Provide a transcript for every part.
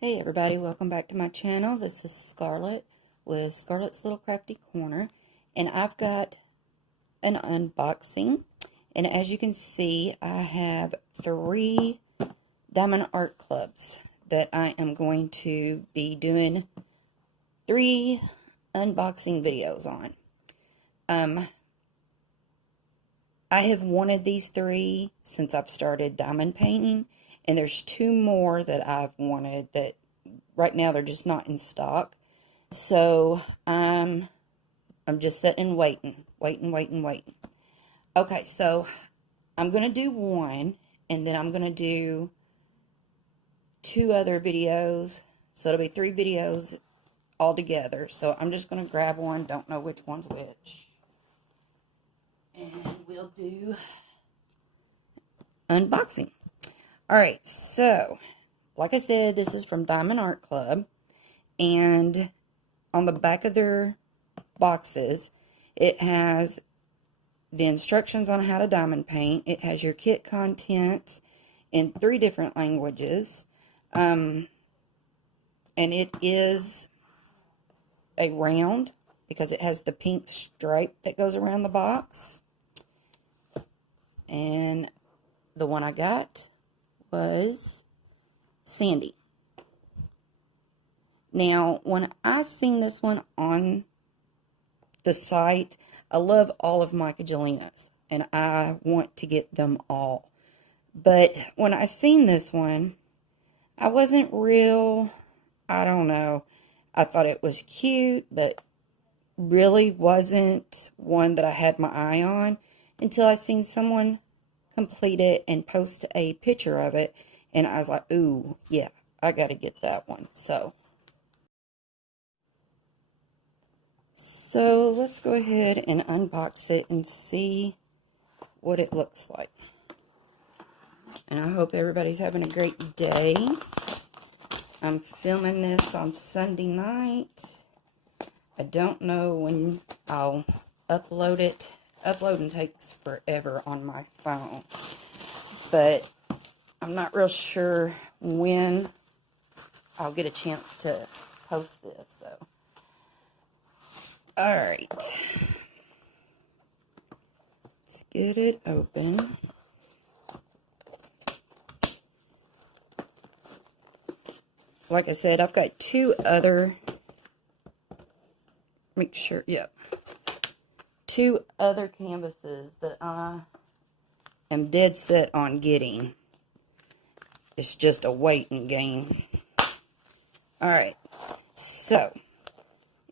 Hey everybody, welcome back to my channel. This is Scarlett with Scarlett's Little Crafty Corner, and I've got an unboxing. And as you can see, I have 3 Diamond Art Clubs that I am going to be doing 3 unboxing videos on. I have wanted these 3 since I've started diamond painting. And there's 2 more that I've wanted that right now they're just not in stock. So I'm just sitting and waiting. Okay, so I'm going to do one, and then I'm going to do 2 other videos. So it'll be 3 videos all together. So I'm just going to grab one. Don't know which one's which. And we'll do unboxing. Alright, so, like I said, this is from Diamond Art Club, and on the back of their boxes, it has the instructions on how to diamond paint. It has your kit contents in 3 different languages, and it is a round, because it has the pink stripe that goes around the box, and the one I got was Sandy. Now, when I seen this one on the site, I love all of my Magellanias, and I want to get them all. But when I seen this one, I wasn't real, I don't know, I thought it was cute, but really wasn't one that I had my eye on until I seen someone complete it and post a picture of it, and I was like, ooh, yeah, I gotta get that one. So let's go ahead and unbox it and see what it looks like. And I hope everybody's having a great day. I'm filming this on Sunday night. I don't know when I'll upload it. Uploading takes forever on my phone, but I'm not real sure when I'll get a chance to post this. So, alright, let's get it open. Like I said, I've got 2 other, make sure, yep. 2 other canvases that I am dead set on getting. It's just a waiting game. Alright, so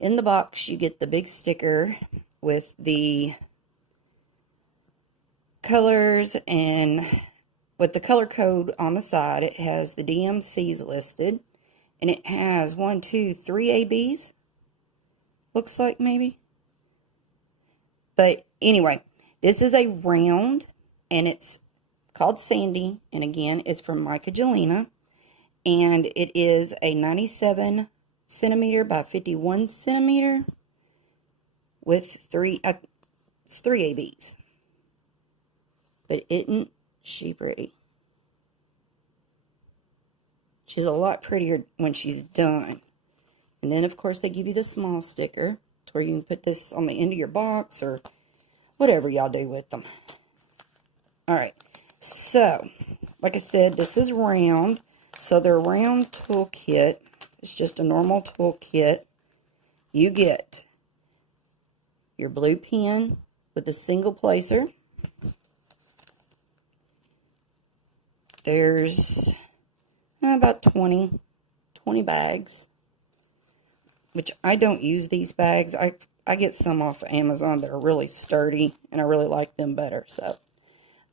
in the box you get the big sticker with the colors, and with the color code on the side. It has the DMCs listed, and it has 1, 2, 3 ABs. Looks like maybe. But anyway, this is a round, and it's called Sandy, and again, it's from Magellania, and it is a 97 centimeter by 51 centimeter with 3 ABs. But isn't she pretty? She's a lot prettier when she's done. And then, of course, they give you the small sticker, where you can put this on the end of your box or whatever y'all do with them. Alright, so, like I said, this is round. So their round toolkit is just a normal toolkit. You get your blue pen with a single placer. There's about 20 bags. Which I don't use these bags. I get some off of Amazon that are really sturdy, and I really like them better. So,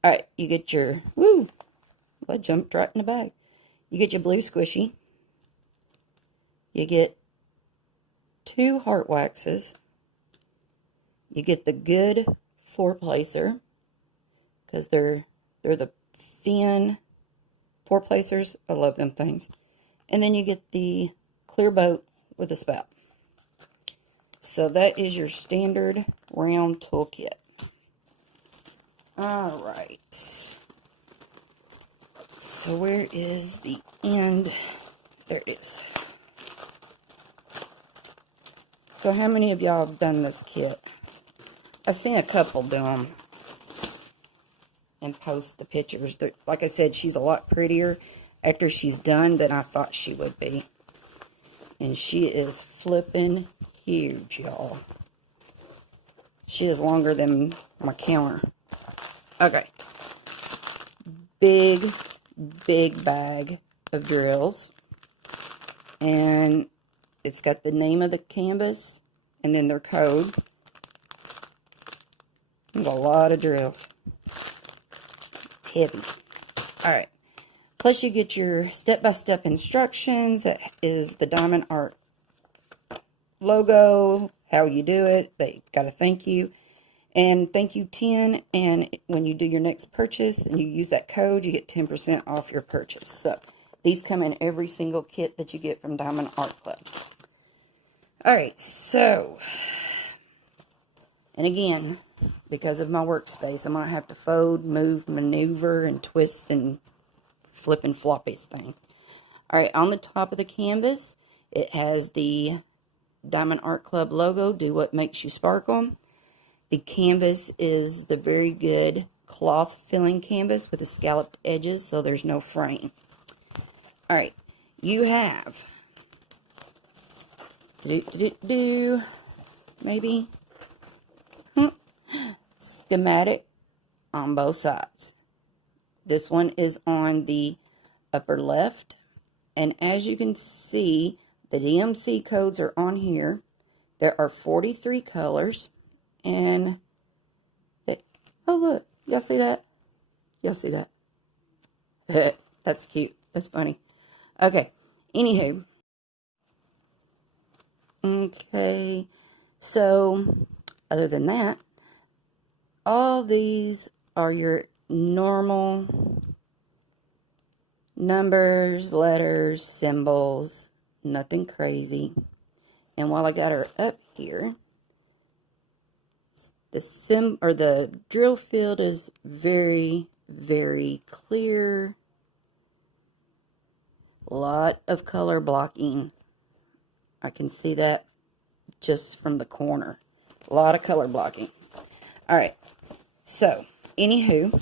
alright, you get your, woo, I jumped right in the bag. You get your blue squishy. You get 2 heart waxes. You get the good 4-placer, because they're the thin 4-placers. I love them things. And then you get the clear boat with a spout. So that is your standard round toolkit. Alright. So where is the end There it is. So how many of y'all have done this kit? I've seen a couple do them and post the pictures. Like I said, she's a lot prettier after she's done than I thought she would be. And she is flipping huge, y'all. She is longer than my counter. Okay. Big bag of drills. And it's got the name of the canvas and then their code. There's a lot of drills. It's heavy. Alright. Plus you get your step-by-step instructions. That is the Diamond Art logo, how you do it. They got a thank you. And thank you 10. And when you do your next purchase and you use that code, you get 10% off your purchase. So these come in every single kit that you get from Diamond Art Club. Alright, so, and again, because of my workspace, I'm going to have to fold, move, maneuver, and twist, and flip and flop this thing. Alright, on the top of the canvas, it has the Diamond Art Club logo, do what makes you sparkle. The canvas is the very good cloth filling canvas with the scalloped edges, so there's no fraying. Alright, you have maybe schematic on both sides. This one is on the upper left, and as you can see, the DMC codes are on here. There are 43 colors, and oh look, y'all see that? Y'all see that? That's cute. That's funny. Okay, anywho. Okay, so other than that, all these are your normal numbers, letters, symbols, nothing crazy. And while I got her up here, the drill field is very, very clear. A lot of color blocking. I can see that just from the corner. A lot of color blocking. Alright, so, anywho,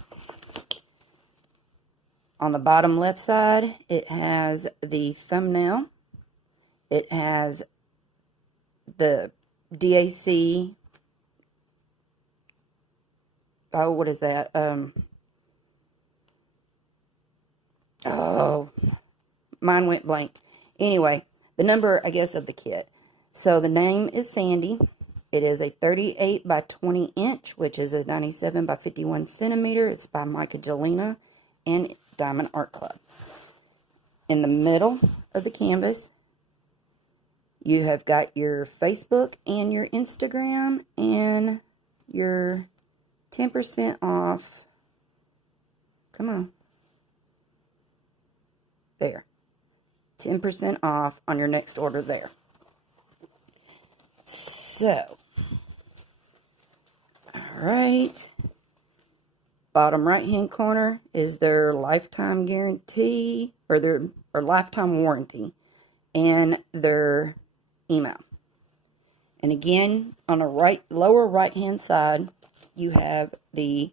on the bottom left side, it has the thumbnail. It has the DAC. Oh, what is that? Oh, mine went blank. Anyway, the number, I guess, of the kit. So the name is Sandy. It is a 38 by 20 inch, which is a 97 by 51 centimeter. It's by Michaelina and Diamond Art Club. In the middle of the canvas, you have got your Facebook and your Instagram and your 10% off. Come on. There. 10% off on your next order there. So, alright. Bottom right hand corner is their lifetime guarantee, or lifetime warranty, and their email. And again, on the lower right hand side, you have the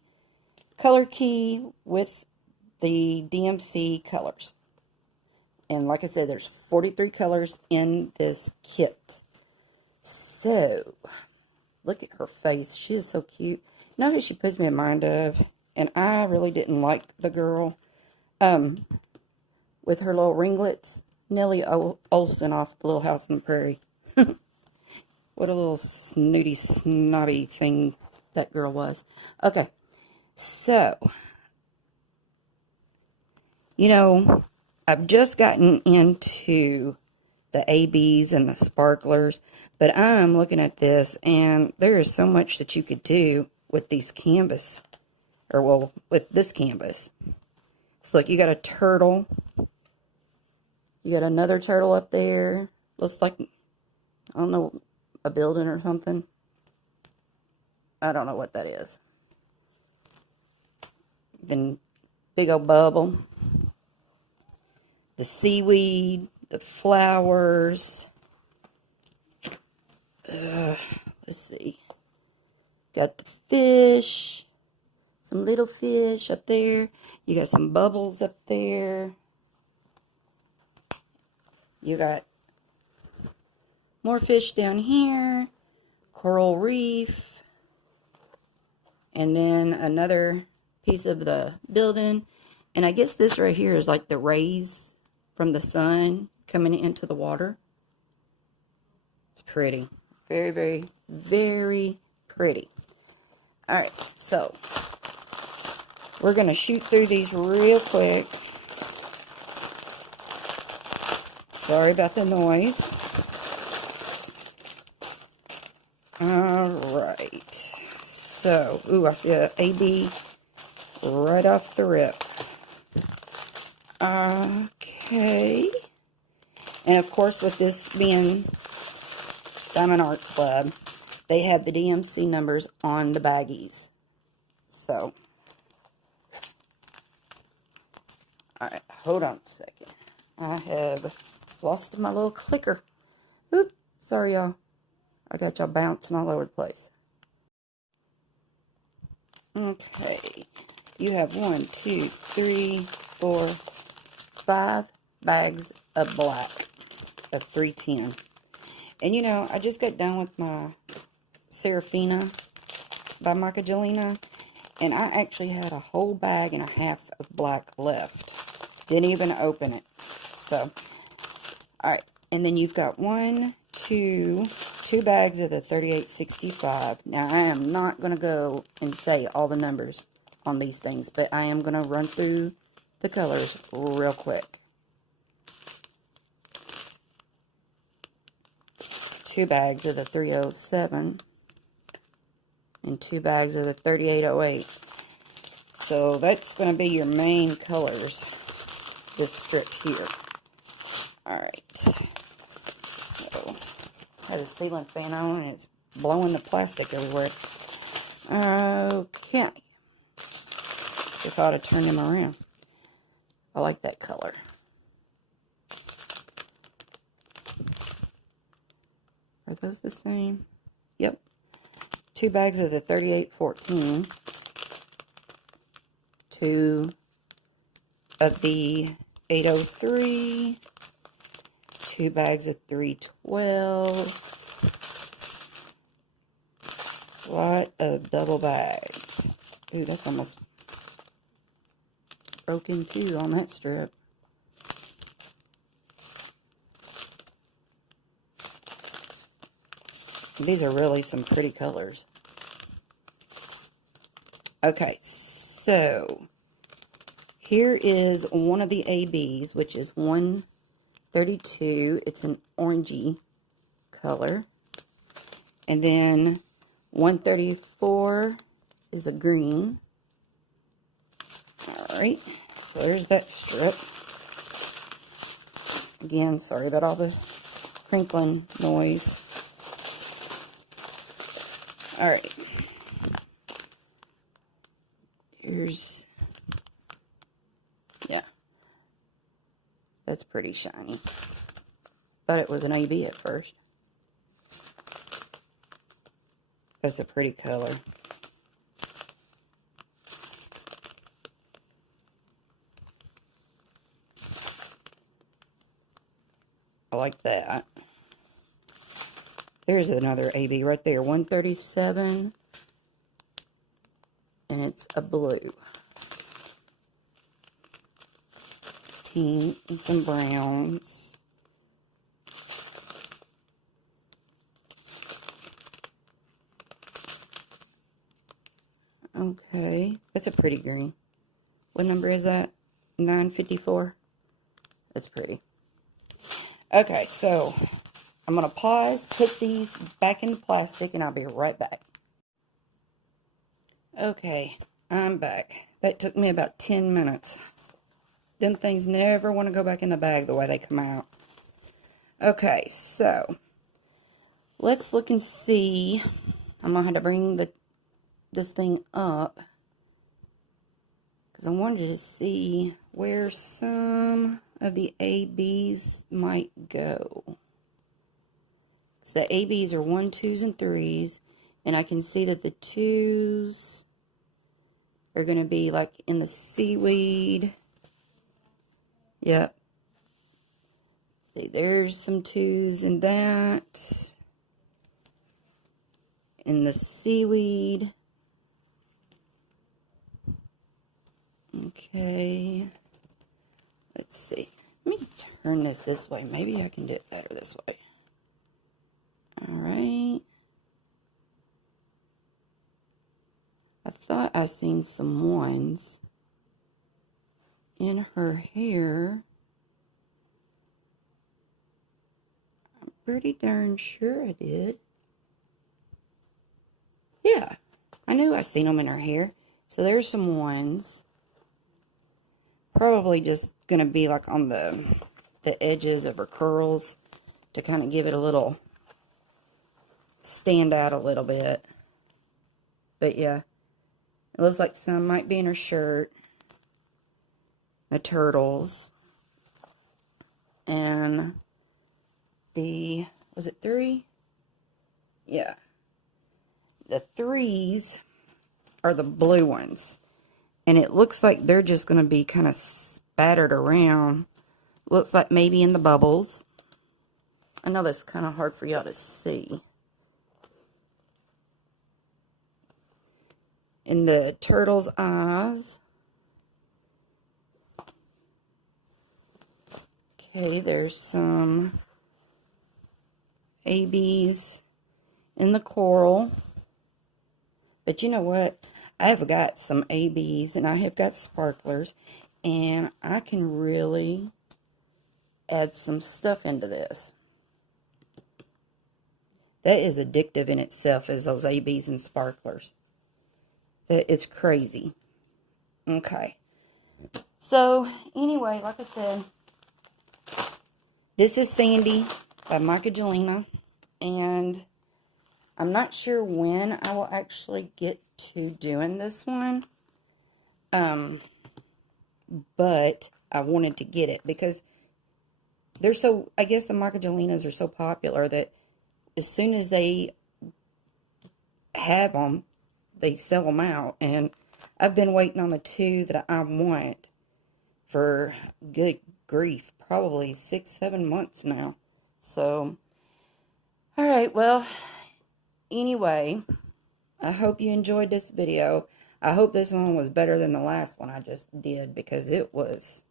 color key with the DMC colors. And like I said, there's 43 colors in this kit. So, look at her face. She is so cute. You know who she puts me in mind of? And I really didn't like the girl. With her little ringlets. Nellie Olson off the Little House on the Prairie. What a little snooty, snobby thing that girl was. Okay. So, you know, I've just gotten into the ABs and the sparklers, but I'm looking at this, and there is so much that you could do with these canvas, or well, with this canvas. So look, you got a turtle. You got another turtle up there. Looks like, I don't know, a building or something. I don't know what that is. Then big old bubble. The seaweed, the flowers. Let's see. Got the fish. Some little fish up there. You got some bubbles up there. You got more fish down here. Coral reef. And then another piece of the building. And I guess this right here is like the rays from the sun coming into the water. It's pretty. Very, very, very pretty. Alright, so we're going to shoot through these real quick. Sorry about the noise. Alright. So, ooh, I see a AB right off the rip. Okay. And of course, with this being Diamond Art Club, they have the DMC numbers on the baggies. So, alright, hold on a second. I have lost my little clicker. Oop, sorry y'all. I got y'all bouncing all over the place. Okay, you have 1, 2, 3, 4, 5 bags of black of 310. And you know, I just got done with my Serafina by Michaelina, and I actually had a whole bag and a half of black left. Didn't even open it. So, alright, and then you've got 2 bags of the 3865. Now, I am not going to go and say all the numbers on these things, but I am going to run through the colors real quick. 2 bags of the 307 and 2 bags of the 3808. So, that's going to be your main colors, this strip here. Alright. So, I have a ceiling fan on and it's blowing the plastic everywhere. Okay. Just ought to turn them around. I like that color. Are those the same? Yep. 2 bags of the 3814. 2 of the 803. 2 bags of 312. A lot of double bags. Ooh, that's almost broken too on that strip. These are really some pretty colors. Okay, so here is one of the ABs, which is 132. It's an orangey color. And then 134 is a green. Alright, so there's that strip. Again, sorry about all the crinkling noise. Alright. Here's, yeah. That's pretty shiny. Thought it was an AB at first. That's a pretty color. I like that. There's another AB right there, 137, and it's a blue. Pink and some browns. Okay, that's a pretty green. What number is that? 954? That's pretty. Okay, so I'm going to pause, put these back in the plastic, and I'll be right back. Okay, I'm back. That took me about 10 minutes. Them things never want to go back in the bag the way they come out. Okay, so let's look and see. I'm going to have to bring this thing up because I wanted to see where some of the ABs might go. So the ABs are 1, 2s, and 3s. And I can see that the 2s are going to be like in the seaweed. Yep. See, there's some 2s in that. In the seaweed. Okay. Let's see. Let me turn this way. Maybe I can do it better this way. Alright. I thought I seen some 1s in her hair. I'm pretty darn sure I did. Yeah, I knew I seen them in her hair. So there's some 1s. Probably just going to be like on the edges of her curls to kind of give it a little stand out a little bit. But yeah, it looks like some might be in her shirt. The turtles. And the, was it 3? Yeah. The 3s are the blue ones. And it looks like they're just going to be kind of spattered around. Looks like maybe in the bubbles. I know that's kind of hard for y'all to see. In the turtle's eyes. Okay, there's some ABs in the coral. But you know what? I have got some ABs and I have got sparklers. And I can really add some stuff into this. That is addictive in itself, as those ABs and sparklers. It's crazy. Okay. So, anyway, like I said, this is Sandy by Magdalena. And I'm not sure when I will actually get to doing this one. But I wanted to get it because they're so, I guess the Magdalenas are so popular that as soon as they have them, they sell them out. And I've been waiting on the 2 that I want for, good grief, probably 6, 7 months now. So, alright, well, anyway, I hope you enjoyed this video. I hope this one was better than the last one I just did because it was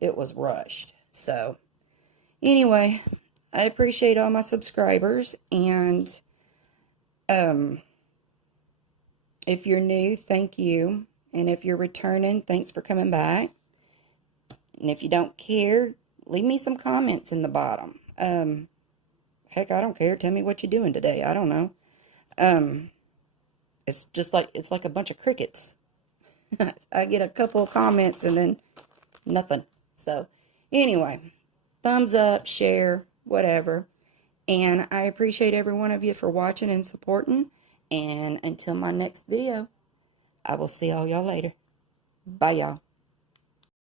rushed. So, anyway, I appreciate all my subscribers, and if you're new, thank you. And if you're returning, thanks for coming back. And if you don't care, leave me some comments in the bottom. Heck, I don't care. Tell me what you're doing today. I don't know. It's just like, it's like a bunch of crickets. I get a couple of comments and then nothing. So, anyway, thumbs up, share, whatever. And I appreciate every one of you for watching and supporting. And until my next video, I will see all y'all later. Bye, y'all.